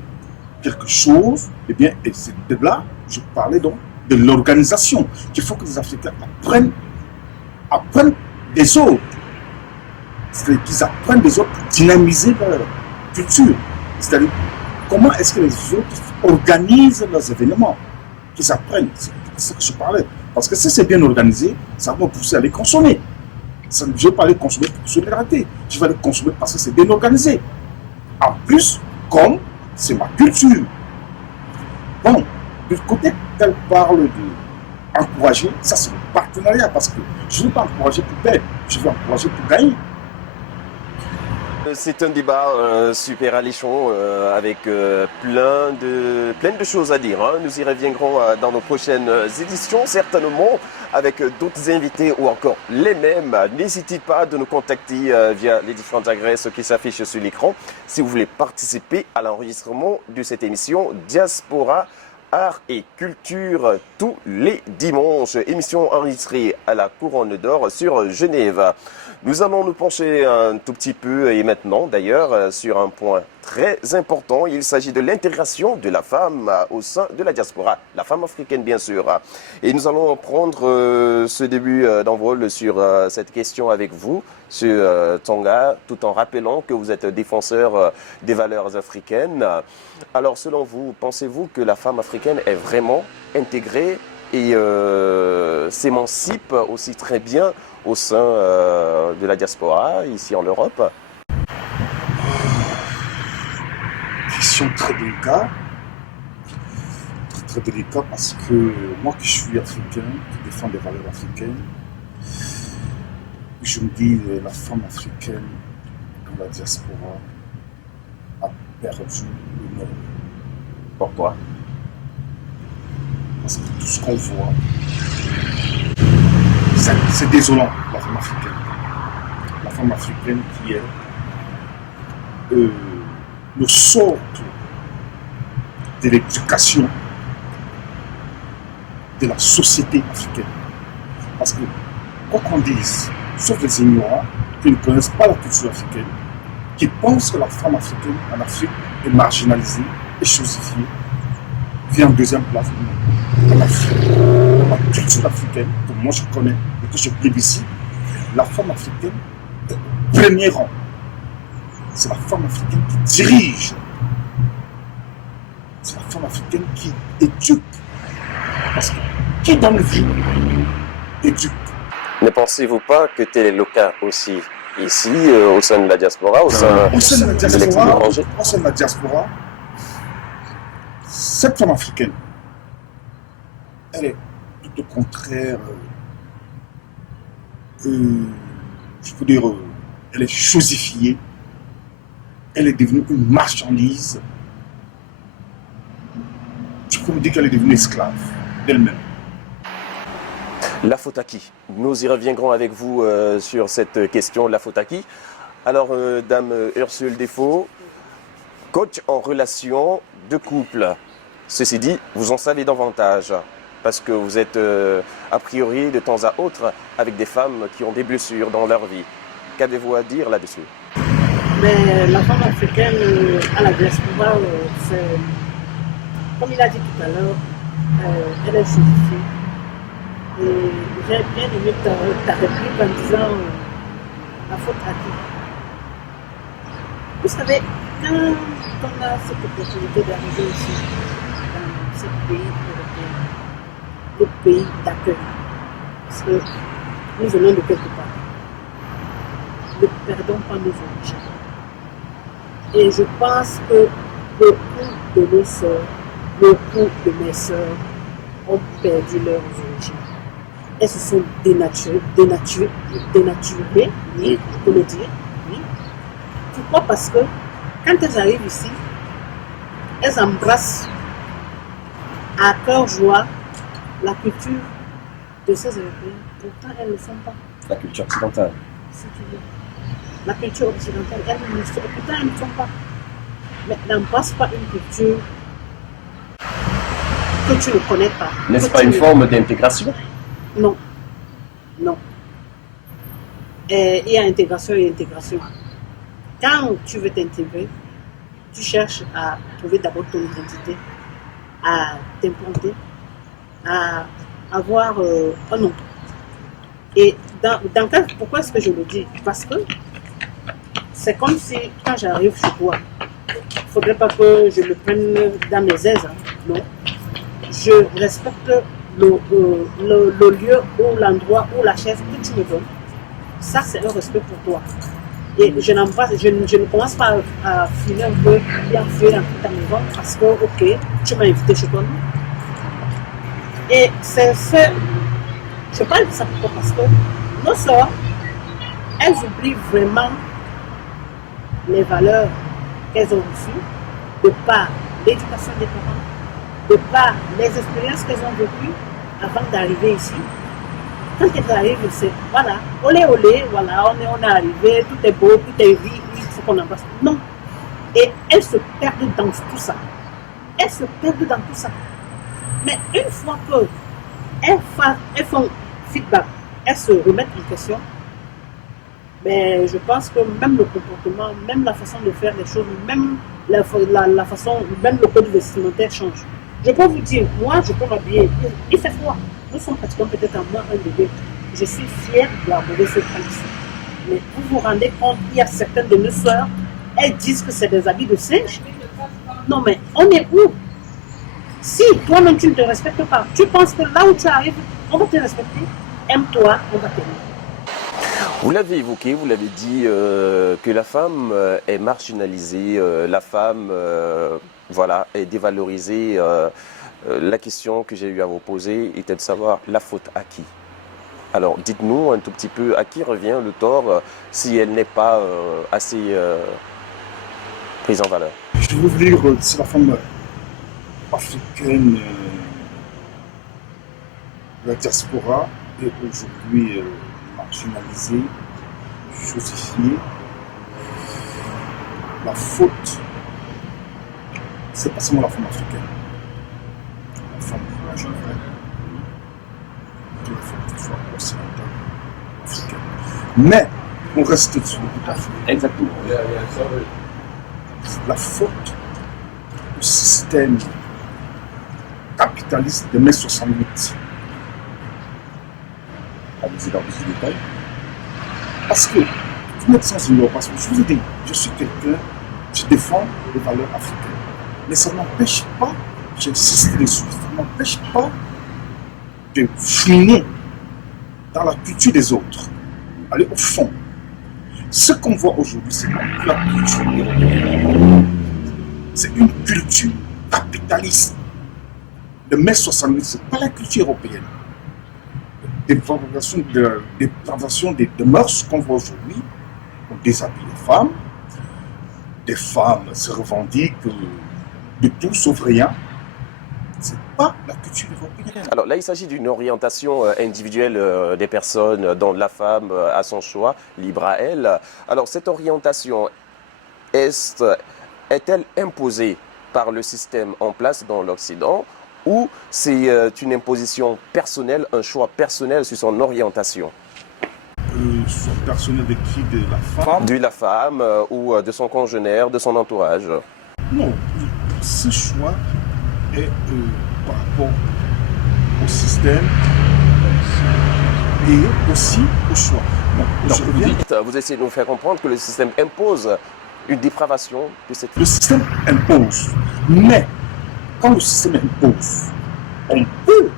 quelque chose, et bien, et c'est de là, je parlais donc de l'organisation, qu'il faut que les Africains apprennent des autres. C'est-à-dire qu'ils apprennent des autres pour dynamiser leur culture. C'est-à-dire, comment est-ce que les autres organisent leurs événements, qu'ils apprennent. C'est ça que je parlais. Parce que si c'est bien organisé, ça va me pousser à les consommer. Je ne vais pas les consommer pour solidarité. Je vais les consommer parce que c'est bien organisé. En plus, comme c'est ma culture. Bon, du côté qu'elle parle d'encourager, ça c'est le partenariat parce que je ne veux pas encourager pour perdre, je veux encourager pour gagner. C'est un débat super alléchant avec plein de choses à dire. Hein. Nous y reviendrons dans nos prochaines éditions, certainement avec d'autres invités ou encore les mêmes. N'hésitez pas de nous contacter via les différentes adresses qui s'affichent sur l'écran si vous voulez participer à l'enregistrement de cette émission Diaspora Art et Culture tous les dimanches. Émission enregistrée à la Couronne d'Or sur Genève. Nous allons nous pencher un tout petit peu, et maintenant d'ailleurs, sur un point très important. Il s'agit de l'intégration de la femme au sein de la diaspora, la femme africaine bien sûr. Et nous allons prendre ce début d'envol sur cette question avec vous, sur Tonga, tout en rappelant que vous êtes défenseur des valeurs africaines. Alors selon vous, pensez-vous que la femme africaine est vraiment intégrée et s'émancipe aussi très bien au sein de la diaspora, ici en Europe? Question très délicate. Très délicat parce que moi qui suis africain, qui défends des valeurs africaines, je me dis la femme africaine dans la diaspora a perdu le nord. Pourquoi? Parce que tout ce qu'on voit, c'est désolant, la femme africaine. La femme africaine qui est le sort de l'éducation de la société africaine. Parce que, quoi qu'on dise, sauf les ignorants qui ne connaissent pas la culture africaine, qui pensent que la femme africaine en Afrique est marginalisée et chosifiée, vient en deuxième place. En Afrique, dans la culture africaine, que moi je connais et que je plébiscite, la femme africaine est au premier rang. C'est la femme africaine qui dirige. C'est la femme africaine qui éduque. Parce que qui donne vie éduque. Ne pensez-vous pas que tel est le cas aussi ici, au sein de la diaspora, au sein de l'exil étranger? Au sein de la diaspora, cette femme africaine, elle est tout au contraire, je peux dire, elle est chosifiée, elle est devenue une marchandise. Je peux me dire qu'elle est devenue esclave d'elle-même. La faute à qui? Nous y reviendrons avec vous sur cette question, la faute à qui? Alors, Dame Ursule Défaut, coach en relation de couple. Ceci dit, vous en savez davantage parce que vous êtes a priori de temps à autre avec des femmes qui ont des blessures dans leur vie. Qu'avez-vous à dire là-dessus? Mais la femme africaine à la diaspora, c'est, comme il a dit tout à l'heure, elle est justifiée. Et j'ai bien aimé ta réplique en disant la faute à qui? Vous savez, quand on a cette opportunité d'arriver ici, dans ce pays européen, le pays d'accueil, parce que nous venons de quelque part, ne perdons pas nos origines. Et je pense que beaucoup de nos sœurs, beaucoup de mes sœurs ont perdu leurs origines. Elles se sont dénaturées, oui, je peux le dire, oui. Pourquoi? Parce que quand elles arrivent ici, elles embrassent à cœur joie la culture de ces Européens. Pourtant, elles ne le font pas. La culture occidentale. Si tu veux. La culture occidentale, elles ne le font pas. Pourtant, elles ne le font pas. Mais n'embrasse pas une culture que tu ne connais pas. N'est-ce pas une forme d'intégration? Non. Non. Et il y a intégration et intégration. Quand tu veux t'intégrer, tu cherches à trouver d'abord ton identité, à t'implanter, à avoir un nom. Et pourquoi est-ce que je le dis? Parce que c'est comme si quand j'arrive chez toi, il ne faudrait pas que je me prenne dans mes aises. Hein. Non. Je respecte le lieu ou l'endroit ou la chaise que tu me donnes. Ça, c'est un respect pour toi. Et je ne commence pas à filer un peu et à fuir dans ta maison parce que, ok, tu m'as invité chez toi. Non. Et c'est fait. Je parle de ça pourquoi? Parce que nos sœurs, elles oublient vraiment les valeurs qu'elles ont reçues de par l'éducation des parents, de par les expériences qu'elles ont vécues avant d'arriver ici. Quand elles arrivent, c'est voilà, olé olé, voilà, on est arrivé, tout est beau, tout est vie, il faut qu'on embrasse. Non. Et elles se perdent dans tout ça. Elles se perdent dans tout ça. Mais une fois qu'elles font feedback, elles se remettent en question, mais je pense que même le comportement, même la façon de faire les choses, même la façon, même le code vestimentaire change. Je peux vous dire, moi, je peux m'habiller, il fait froid. Nous sommes pratiquement peut-être à moins 1 degré. Je suis fière de la mauvaise ici. Mais vous vous rendez compte, il y a certaines de nos soeurs, elles disent que c'est des habits de singe. Non, mais on est où? Si toi-même tu ne te respectes pas, tu penses que là où tu arrives, on va te respecter. Aime-toi, on va t'aimer. Vous l'avez évoqué, vous l'avez dit que la femme est marginalisée, la femme voilà, est dévalorisée. La question que j'ai eu à vous poser était de savoir la faute à qui? Alors dites-nous un tout petit peu à qui revient le tort si elle n'est pas assez prise en valeur. Je veux dire, si la femme africaine, la diaspora est aujourd'hui marginalisée, justifiée, la faute, c'est pas seulement la femme africaine. La femme courageuse, que la femme qui soit occidentale, africaine. Mais on reste sur le bout d'Afrique. Exactement. La faute au système capitaliste de mai 68. Allez-y dans les détails. Parce que vous n'êtes sans ignorer, parce que je vous ai dit, je suis quelqu'un qui défend les valeurs africaines. Mais ça n'empêche pas, j'insiste dessus, ça n'empêche pas de fouiner dans la culture des autres, aller au fond. Ce qu'on voit aujourd'hui, c'est que la culture européenne, c'est une culture capitaliste. De mai 68, ce n'est pas la culture européenne. Dépravation des mœurs qu'on voit aujourd'hui, on déshabille les femmes se revendiquent de tout sauf rien. Ce n'est pas la culture européenne. Alors là, il s'agit d'une orientation individuelle des personnes, dont la femme a son choix, libre à elle. Alors cette orientation est-elle imposée par le système en place dans l'Occident ou c'est une imposition personnelle, un choix personnel sur son orientation? Soit personnel de qui? De la femme? De la femme ou de son congénère, de son entourage? Non, ce choix est par rapport au système et aussi au choix. Bon, Vous essayez de nous faire comprendre que le système impose une dépravation de cette... Le système impose, mais quand le système impose, on peut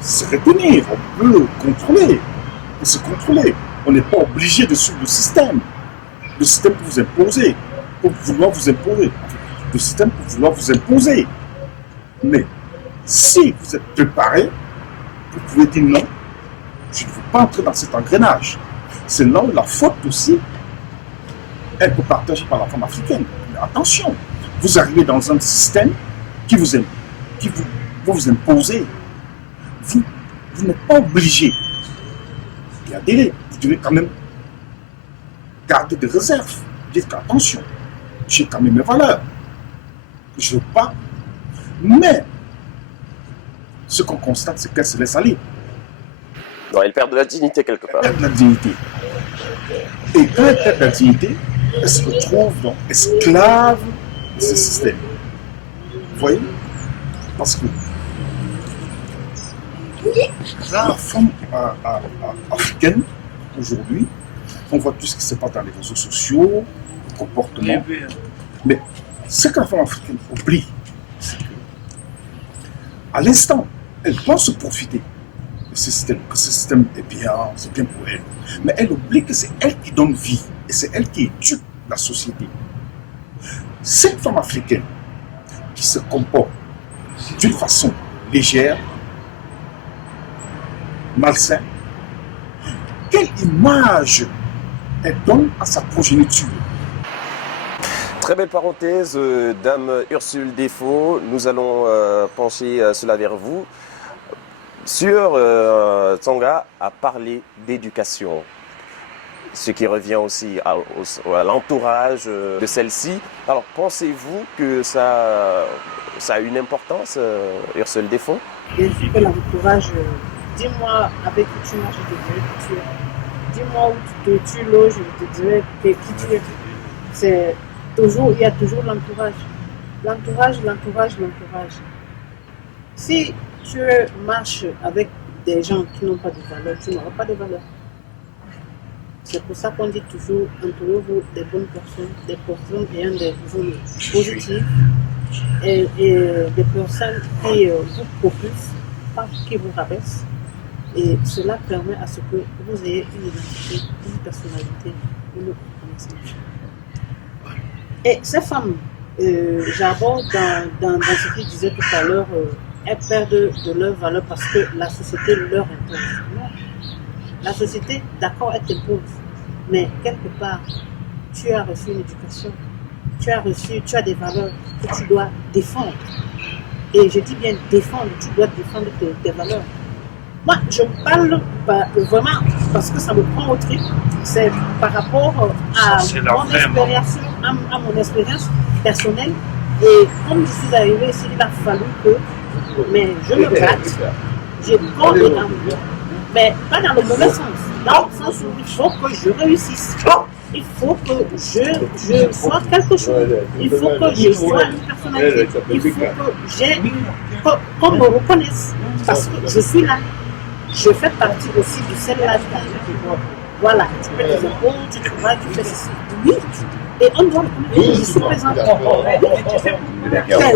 se retenir, on peut contrôler, on peut se contrôler. On n'est pas obligé de suivre le système. Le système peut vous imposer, pour vouloir vous imposer. Le système peut vouloir vous imposer. Mais si vous êtes préparé, vous pouvez dire non, je ne veux pas entrer dans cet engrenage. C'est là où la faute aussi est partagée par la femme africaine. Mais attention, vous arrivez dans un système qui va vous imposer. Vous n'êtes pas obligé d'y adhérer. Vous devez quand même garder des réserves. Dites qu'attention, j'ai quand même mes valeurs. Je ne veux pas. Mais ce qu'on constate, c'est qu'elle se laisse aller. Non, elle perd de la dignité quelque part. Elle perd de la dignité. Et quand elle perd de la dignité, elle se retrouve donc esclave de ce système. Vous voyez? Parce que la femme africaine, aujourd'hui, on voit tout ce qui se passe dans les réseaux sociaux, le comportement. Mais ce que la femme africaine oublie, c'est qu'à l'instant, elle pense se profiter de ce système, que ce système est bien, c'est bien pour elle. Mais elle oublie que c'est elle qui donne vie et c'est elle qui éduque la société. Cette femme africaine qui se comporte d'une façon légère, malsaine, quelle image elle donne à sa progéniture? Très belle parenthèse, Dame Ursule Défaut. Nous allons pencher cela vers vous. Sur Tsonga a parlé d'éducation, ce qui revient aussi à l'entourage de celle-ci. Alors, pensez-vous que ça a une importance, Ursule Défaut? Bien sûr que l'entourage, dis-moi avec qui tu marches, je te dirai qui tu es. Dis-moi où tu loges, je te dirai qui tu es. C'est toujours, il y a toujours l'entourage. L'entourage. Si tu marches avec des gens qui n'ont pas de valeur, tu n'auras pas de valeur. C'est pour ça qu'on dit toujours, entourez-vous des bonnes personnes, des personnes ayant des zones positives et des personnes qui vous propulsent, pas qui vous rabaissent. Et cela permet à ce que vous ayez une identité, une personnalité, une reconnaissance. Et ces femmes, j'aborde dans ce qu'il disait tout à l'heure, elles perdent de leur valeur parce que la société leur impose. Non. La société, d'accord, elle t'impose. Mais quelque part, tu as reçu une éducation, tu as des valeurs que tu dois défendre. Et je dis bien défendre, tu dois défendre tes valeurs. Moi, je parle vraiment parce que ça me prend au trip. C'est par rapport à mon expérience personnelle. Et comme je suis arrivée ici, il a fallu que je me batte. J'ai prends des armes. Mais pas dans le mauvais sens. Dans le sens où il faut que je réussisse. Il faut que je sois quelque chose. Il faut que je sois une personnalité. Il faut qu'on me reconnaisse. Parce que je suis là. Je fais partie aussi de celle-là. Voilà, tu fais des impôts, tu travailles, tu fais ceci. Oui, et on doit reconnaître que je suis présente.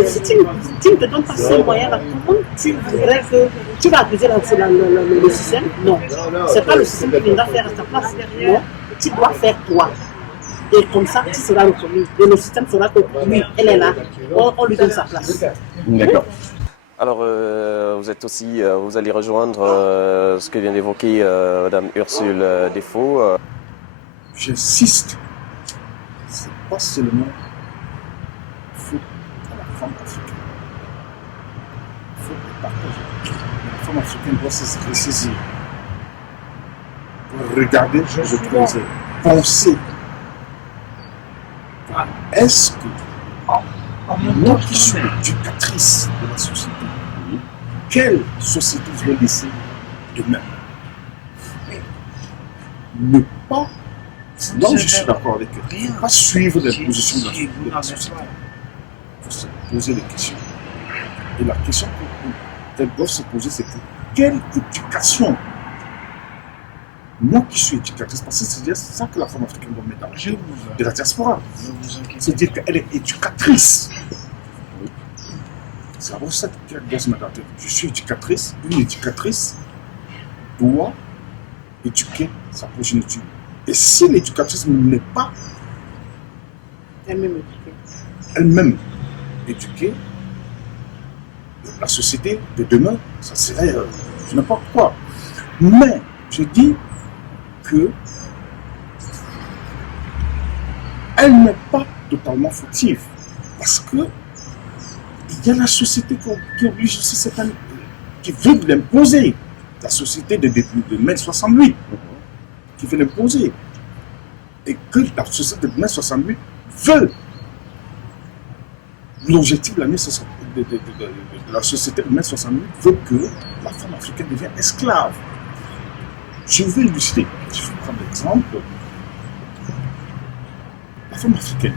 Si tu ne te donnes pas ces moyens-là, comment tu voudrais que tu vas accuser le système? Non, ce n'est pas le système qui viendra faire à ta place. Non, tu dois faire toi. Et comme ça, tu seras reconnu. Et le système saura que oui, elle est là. On lui donne sa place. D'accord. Alors, vous êtes aussi, vous allez rejoindre ce que vient d'évoquer Madame Ursule Défaut. J'insiste, c'est pas seulement faute à la femme africaine. Il faut le partager. La femme africaine doit se ressaisir. Regarder, je trouve, penser. Est-ce que Moi qui suis éducatrice de la société, quelle société je vais laisser demain? Ne pas, là où je suis d'accord avec eux, ne pas suivre les positions de la société. Il faut se poser des questions. Et la question qu'elles doivent se poser, c'est que quelle éducation? Moi qui suis éducatrice, parce que c'est ça que la femme africaine doit mettre dans le jeu de la diaspora. C'est-à-dire qu'elle est éducatrice. C'est avant ça qu'elle doit se mettre dans la tête. Je suis éducatrice, une éducatrice doit éduquer sa progéniture. Et si l'éducatrice n'est pas elle-même éduquée, la société de demain, ça serait n'importe quoi. Mais je dis que elle n'est pas totalement fautive. Parce que il y a la société qui oblige aussi certaines, qui veut l'imposer. La société de mai 68 qui veut l'imposer. Et que la société de mai 68 veut. L'objectif de la société de mai 68 veut que la femme africaine devienne esclave. Je vais illustrer. Je vais prendre l'exemple. La femme africaine,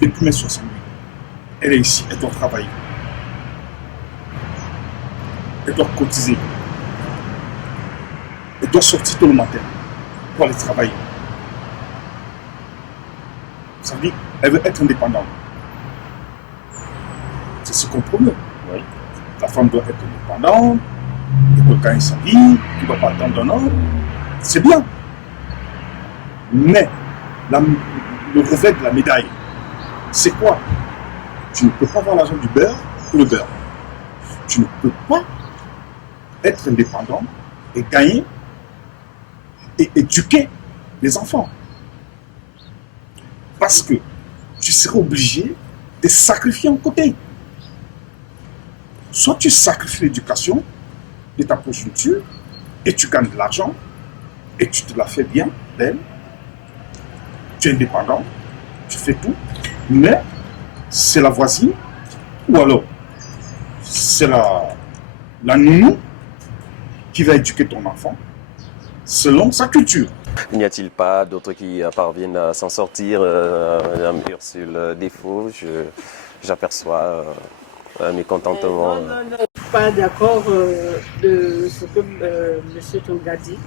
depuis mai 68, elle est ici, elle doit travailler. Elle doit cotiser. Elle doit sortir tôt le matin pour aller travailler. Ça veut dire qu'elle veut être indépendante. C'est ce qu'on promeut. Oui. La femme doit être indépendante, elle doit gagner sa vie, elle ne doit pas attendre un homme. C'est bien. Mais le revers de la médaille, c'est quoi? Tu ne peux pas avoir l'argent du beurre pour le beurre. Tu ne peux pas être indépendant et gagner et éduquer les enfants. Parce que tu serais obligé de sacrifier un côté. Soit tu sacrifies l'éducation de ta progéniture et tu gagnes de l'argent et tu te la fais bien, belle. Tu es indépendant, tu fais tout, mais c'est la voisine ou alors c'est la nounou qui va éduquer ton enfant selon sa culture. N'y a-t-il pas d'autres qui parviennent à s'en sortir? Ursule Défaut, j'aperçois un mécontentement. Non, je ne suis pas d'accord de ce que M. Tonga dit.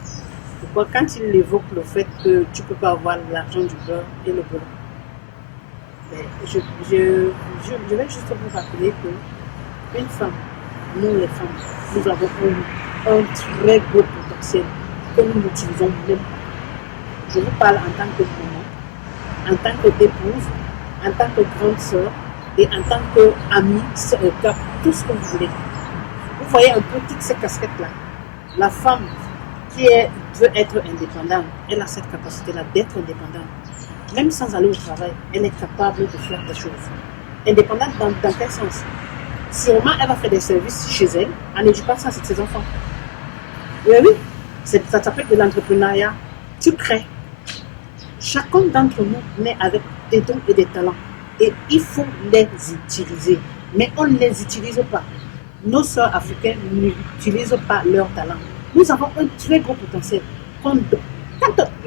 Pourquoi quand il évoque le fait que tu ne peux pas avoir l'argent du beurre et le beurre, je vais juste vous rappeler qu'une femme, nous les femmes, nous avons un très gros potentiel que nous n'utilisons même pas. Je vous parle en tant que maman, en tant qu'épouse, en tant que grande sœur et en tant qu'amie, tout ce que vous voulez. Vous voyez un peu toutes ces casquettes-là. La femme qui veut être indépendante, elle a cette capacité-là d'être indépendante. Même sans aller au travail, elle est capable de faire des choses. Indépendante dans quel sens? Sûrement, elle va faire des services chez elle en éduquant ses enfants. Oui, ça s'appelle de l'entrepreneuriat. Tu crées. Chacun d'entre nous naît avec des dons et des talents. Et il faut les utiliser. Mais on ne les utilise pas. Nos sœurs africaines n'utilisent pas leurs talents. Nous avons un très gros potentiel. Quand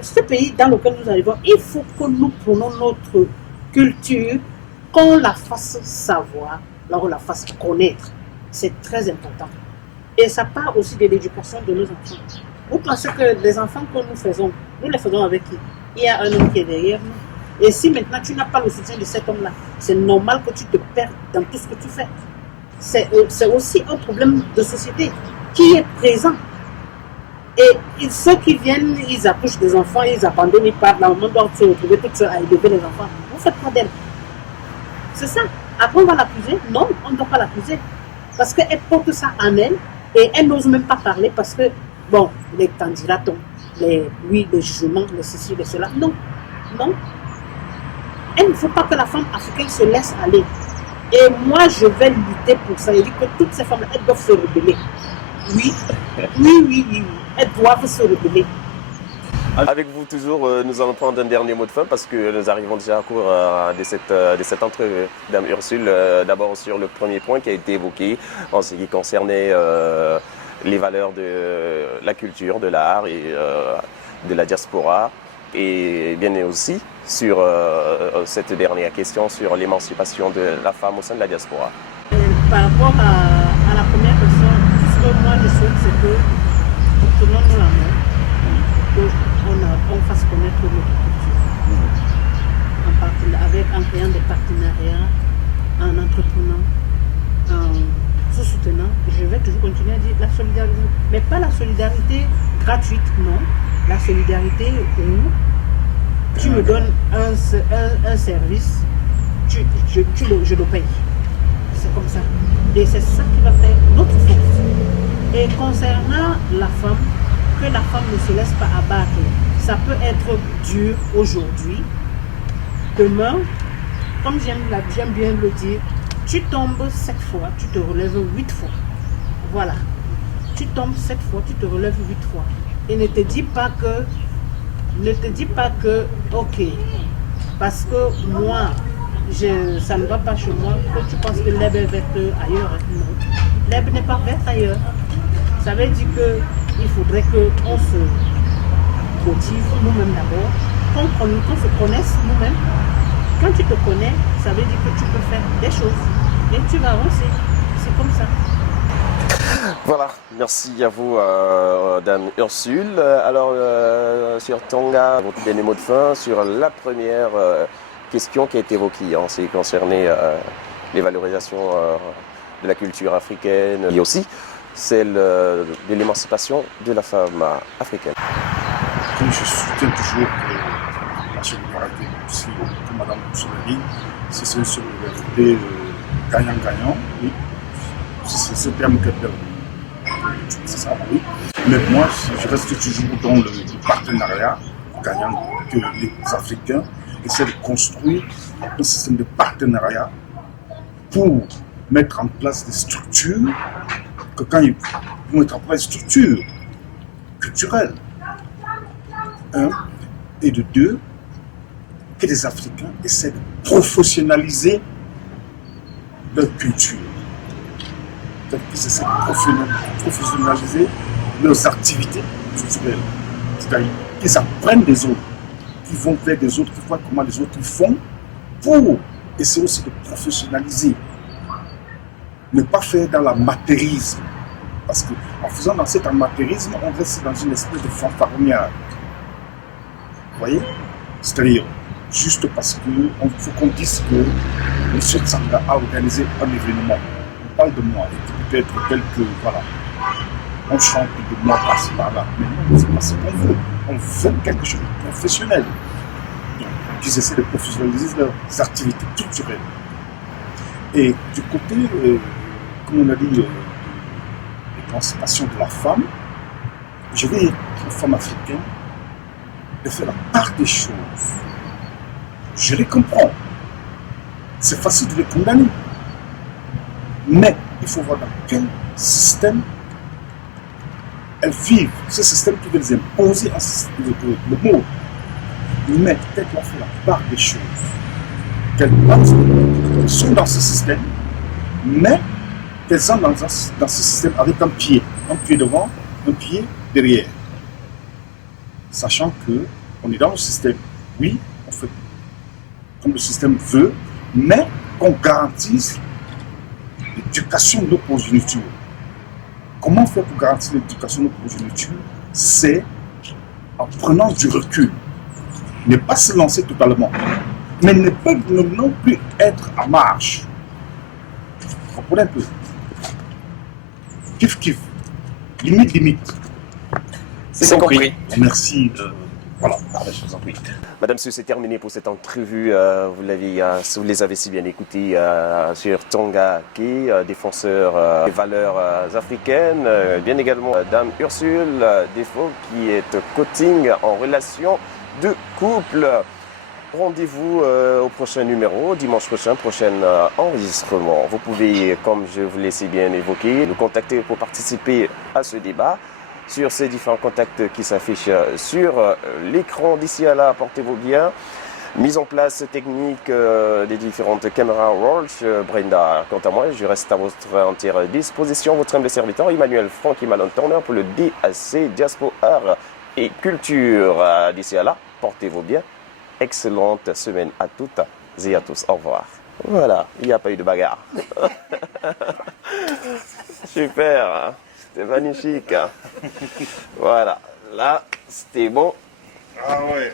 ce pays dans lequel nous arrivons, il faut que nous prenions notre culture, qu'on la fasse savoir, qu'on la fasse connaître. C'est très important. Et ça part aussi de l'éducation de nos enfants. Vous pensez que les enfants que nous les faisons avec qui? Il y a un homme qui est derrière nous. Et si maintenant tu n'as pas le soutien de cet homme-là, c'est normal que tu te perdes dans tout ce que tu fais. C'est aussi un problème de société qui est présent. Et ceux qui viennent, ils accouchent des enfants, ils abandonnent, ils partent. La maman doit se retrouver toute seule à élever les enfants. Vous faites quoi d'elle? C'est ça. Après, on va l'accuser? Non, on ne doit pas l'accuser. Parce qu'elle porte ça en elle et elle n'ose même pas parler parce que, bon, les candidatons, les jugements, les ceci, les cela. Non, non. Il ne faut pas que la femme africaine se laisse aller. Et moi, je vais lutter pour ça. Je dis que toutes ces femmes, elles doivent se rebeller. Oui. Elles doivent se rebeller. Avec vous toujours, nous allons prendre un dernier mot de fin parce que nous arrivons déjà à court de cette entrevue. Dame Ursule, d'abord sur le premier point qui a été évoqué en ce qui concernait les valeurs de la culture, de l'art et de la diaspora. Et bien aussi sur cette dernière question sur l'émancipation de la femme au sein de la diaspora. Par rapport à la première question, ce que moi je souhaite, c'est que tournons-nous la main, qu'on fasse connaître notre culture. En créant des partenariats, en entreprenant, en se soutenant. Je vais toujours continuer à dire la solidarité, mais pas la solidarité gratuite, non. La solidarité où tu me donnes un service, je le paye. C'est comme ça. Et c'est ça qui va faire notre force. Et concernant la femme, que la femme ne se laisse pas abattre. Ça peut être dur aujourd'hui. Demain, comme j'aime bien le dire, tu tombes 7 fois, tu te relèves 8 fois. Voilà. Tu tombes 7 fois, tu te relèves 8 fois. Et ne te dis pas que, ok, parce que moi, ça ne va pas chez moi, que tu penses que l'herbe est verte ailleurs. Non. L'herbe n'est pas verte ailleurs. Ça veut dire qu'il faudrait qu'on se motive nous-mêmes d'abord, qu'on se connaisse nous-mêmes. Quand tu te connais, ça veut dire que tu peux faire des choses et tu vas avancer. C'est comme ça. Voilà, merci à vous, Dame Ursule. Alors, sur Tonga, votre dernier mot de fin sur la première question qui a été évoquée, en ce qui concernait les valorisations de la culture africaine et aussi celle de l'émancipation de la femme africaine. Comme je soutiens toujours que la solidarité aussi, comme Mme Ursule, c'est une solidarité gagnant-gagnant, oui. C'est ce terme qu'elle donne. C'est ça, oui. Mais moi, je reste toujours dans le partenariat gagnant que les Africains essaient de construire un système de partenariat pour mettre en place des structures, que quand ils vont mettre en place des structures culturelles, et de deux, que les Africains essaient de professionnaliser leur culture. Qu'ils essaient de professionnaliser leurs activités culturelles. C'est-à-dire qu'ils apprennent des autres, qu'ils vont vers des autres, qu'ils voient comment les autres font, pour essayer aussi de professionnaliser. Ne pas faire dans l'amateurisme. Parce qu'en faisant dans cet amateurisme, on reste dans une espèce de fanfaronnade. Vous voyez? C'est-à-dire, juste parce qu'il faut qu'on dise que M. Tsanga a organisé un événement. On parle de moi, et peut-être quelques, voilà, on chante de moi par-ci par-là. Mais non, c'est pas ce qu'on veut. On veut quelque chose de professionnel. Donc, ils essaient de professionnaliser leurs activités culturelles. Et du côté, comme on a dit, l'émancipation de la femme, je vais dire aux femmes africaines de faire la part des choses. Je les comprends. C'est facile de les condamner. Mais il faut voir dans quel système elles vivent. Ce système qui veut les imposer le mot. Mais peut-être qu'elles font la part des choses. Qu'elles sont dans ce système, mais qu'elles sont dans ce système avec un pied devant, un pied derrière. Sachant qu'on est dans le système, oui, on fait comme le système veut, mais qu'on garantisse l'éducation de nos progénitures. Comment faire pour garantir l'éducation de nos progénitures? C'est en prenant du recul. Ne pas se lancer totalement, mais ne pas non plus être à marche. Vous comprenez un peu? Kiff, limite. C'est compris. Merci. Voilà. Je vous en prie. Madame, c'est terminé pour cette entrevue. Vous les avez si bien écoutés sur Tonga Key, défenseur des valeurs africaines. Bien également, Dame Ursule Défaut, qui est coaching en relation de couple. Rendez-vous au prochain numéro, dimanche prochain enregistrement. Vous pouvez, comme je vous l'ai si bien évoqué, nous contacter pour participer à ce débat. sur ces différents contacts qui s'affichent sur l'écran. D'ici à là, portez-vous bien. Mise en place technique des différentes caméras Rolls, Brenda. Quant à moi, je reste à votre entière disposition. Votre humble serviteur, Emmanuel Francky Malone Turner pour le DAC Diaspora Art et Culture. D'ici à là, portez-vous bien. Excellente semaine à toutes et à tous. Au revoir. Voilà, il n'y a pas eu de bagarre. Super, c'était magnifique. Voilà, là, c'était bon. Ah ouais.